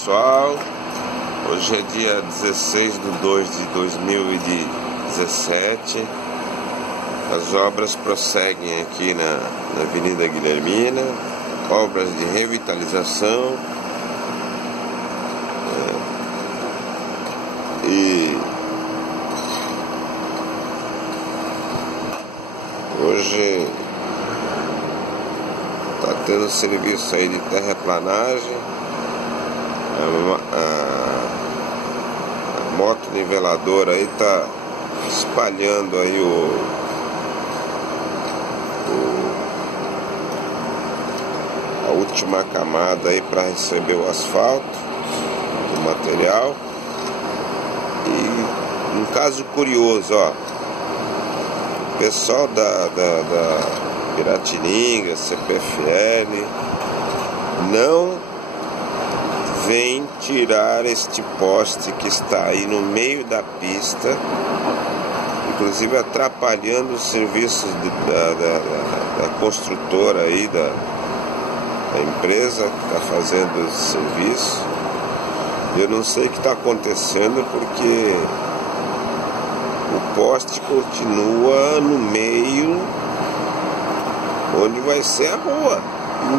pessoal, hoje é dia 16/2/2017. As obras prosseguem aqui na Avenida Guilhermina, obras de revitalização e hoje está tendo serviço aí de terraplanagem. A moto niveladora aí tá espalhando aí a última camada aí para receber o asfalto, o material. E um caso curioso, ó, o pessoal da Piratininga, CPFL não vem tirar este poste que está aí no meio da pista, inclusive atrapalhando os serviços da construtora aí, da empresa que está fazendo esse serviço. Eu não sei o que está acontecendo, porque o poste continua no meio onde vai ser a rua.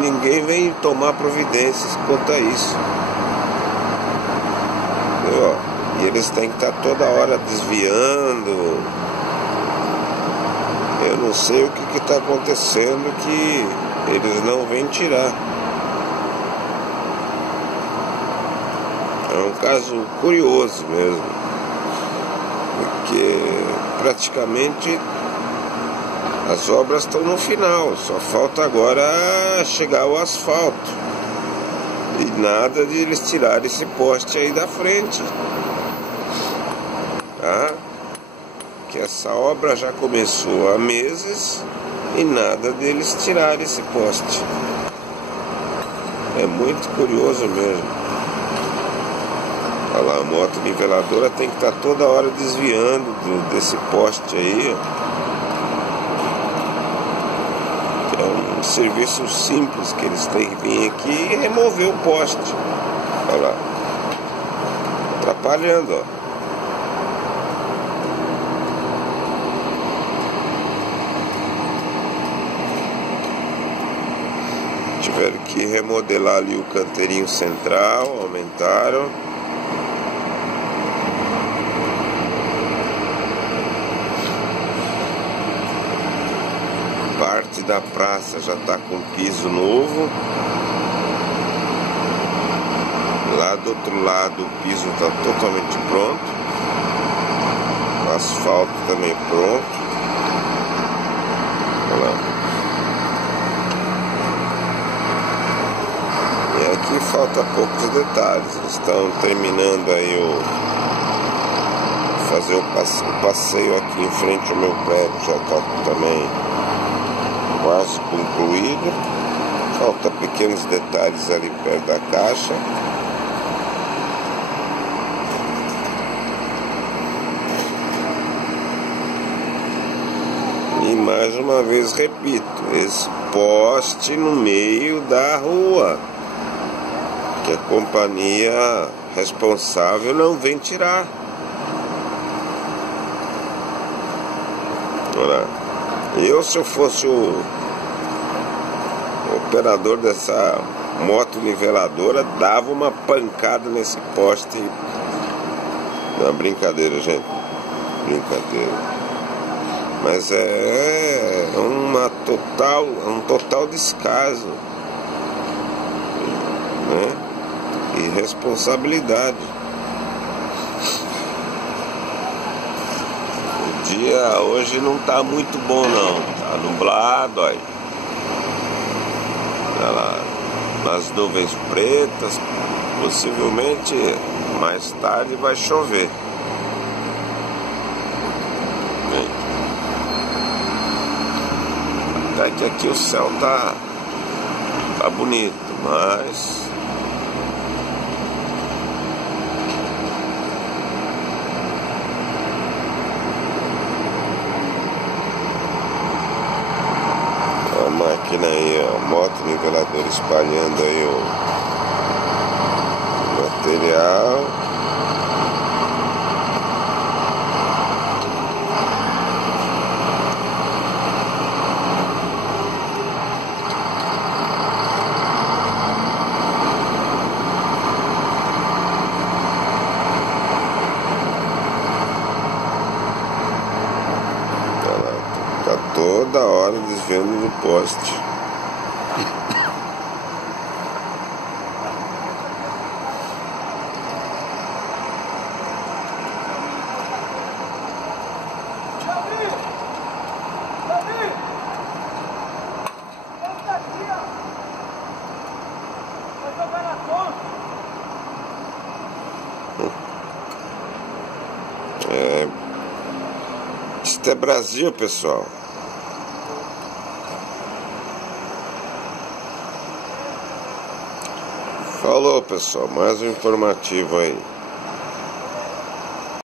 Ninguém vem tomar providências quanto a isso. E eles têm que estar toda hora desviando. Eu não sei o que está acontecendo, que eles não vêm tirar. É um caso curioso mesmo, porque praticamente as obras estão no final, só falta agora chegar o asfalto. E nada de eles tirarem esse poste aí da frente, tá? Que essa obra já começou há meses e nada deles tirarem esse poste. É muito curioso mesmo. Olha lá, a moto niveladora tem que estar toda hora desviando desse poste aí, ó. É um serviço simples que eles têm que vir aqui e remover o poste. Olha lá, atrapalhando, ó. Tiveram que remodelar ali o canteirinho central, aumentaram. Parte da praça já está com piso novo. Lá do outro lado o piso está totalmente pronto. O asfalto também pronto. Olha lá. E aqui falta poucos detalhes. Eles estão terminando aí fazer o passeio aqui em frente ao meu prédio, já está também quase concluído. Falta pequenos detalhes ali perto da caixa. E mais uma vez repito, esse poste no meio da rua, que a companhia responsável não vem tirar. Olha, se eu fosse o operador dessa moto niveladora, dava uma pancada nesse poste. Não é brincadeira, gente. Brincadeira. Mas é um total descaso, né? E responsabilidade. O dia hoje não tá muito bom não, tá nublado, olha lá, nas nuvens pretas, possivelmente mais tarde vai chover. Até que aqui o céu tá bonito, mas a máquina aí, ó, moto niveladora espalhando aí o material. Tá toda hora desviando do poste. Isto é Brasil, pessoal. Falou, pessoal, mais um informativo aí.